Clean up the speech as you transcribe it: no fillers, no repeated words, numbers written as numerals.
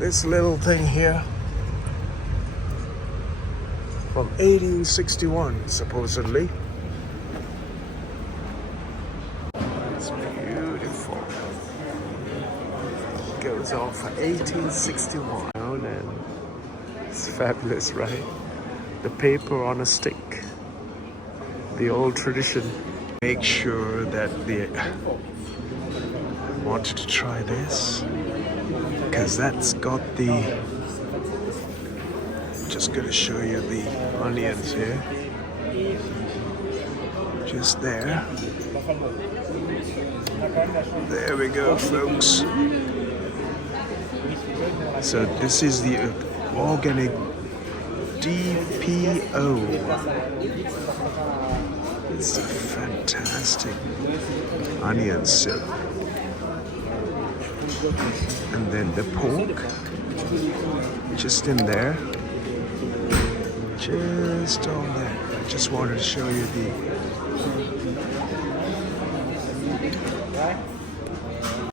This little thing here from 1861, supposedly. It's beautiful. Goes on for 1861. And it's fabulous, right? The paper on a stick. The old tradition. Make sure that wanted to try this because that's got the, just gonna show you the onions here, just there we go, folks. So this is the organic DPO. It's a fantastic onion soup. And then the pork, just in there, just on there. I just wanted to show you the